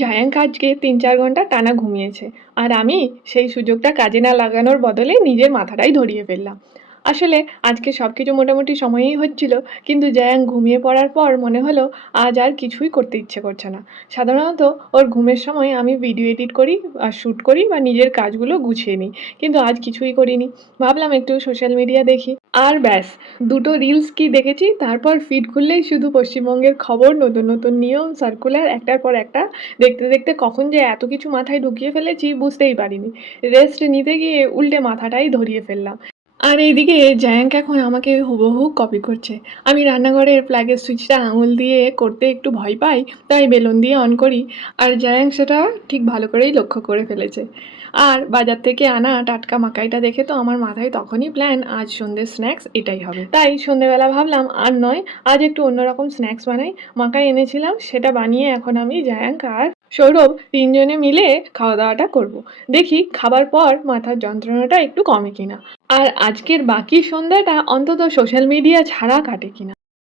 জায়াঙ্ক আজকে ৩-৪ ঘন্টা টানা ঘুমিয়েছে। আর আমি সেই সুযোগটা কাজে না লাগানোর বদলে নিজের মাথাটাই ধরিয়ে ফেললাম। আসলে আজকে সবকিছু মোটামুটি সময়েই হচ্ছিল, কিন্তু জায়াঙ্ক ঘুমিয়ে পড়ার পর মনে হলো আজ আর কিছুই করতে ইচ্ছে করছে না। সাধারণত ওর ঘুমের সময় আমি ভিডিও এডিট করি আর শ্যুট করি বা নিজের কাজগুলো গুছিয়ে নিই। কিন্তু আজ কিছুই করিনি। ভাবলাম একটু সোশ্যাল মিডিয়া দেখি। আর ব্যাস, দুটো রিলস কি দেখেছি, তারপর ফিড খুললেই শুধু পশ্চিমবঙ্গের খবর, নতুন নতুন নিয়ম, সার্কুলার একটার পর একটা। দেখতে দেখতে কখন যে এত কিছু মাথায় ঢুকিয়ে ফেলেছি বুঝতেই পারিনি। রেস্ট নিতে গিয়ে উল্টে মাথাটাই ধরিয়ে ফেললাম। আর এইদিকে জায়াঙ্ক এখন আমাকে হুবহু কপি করছে। আমি রান্নাঘরের প্লাগের সুইচটা আঙুল দিয়ে করতে একটু ভয় পাই, তাই বেলুন দিয়ে অন করি। আর জায়াঙ্ক সেটা ঠিক ভালো করেই লক্ষ্য করে ফেলেছে। আর বাজার থেকে আনা টাটকা মাকাইটা দেখে তো আমার মাথায় তখনই প্ল্যান, আজ সন্ধ্যের স্ন্যাক্স এটাই হবে। তাই সন্ধ্যেবেলা ভাবলাম আর নয়, আজ একটু অন্যরকম স্ন্যাক্স বানাই। মাকাই এনেছিলাম, সেটা বানিয়ে এখন আমি, জায়াঙ্ক আর সৌরভ তিনজনে মিলে খাওয়া দাওয়াটা করব। দেখি খাবার পর মাথার যন্ত্রণাটা একটু কমে কিনা। আর আজকের বাকি সন্ধ্যাটা অন্তত সোশ্যাল মিডিয়া ছাড়া কাটে কিনা।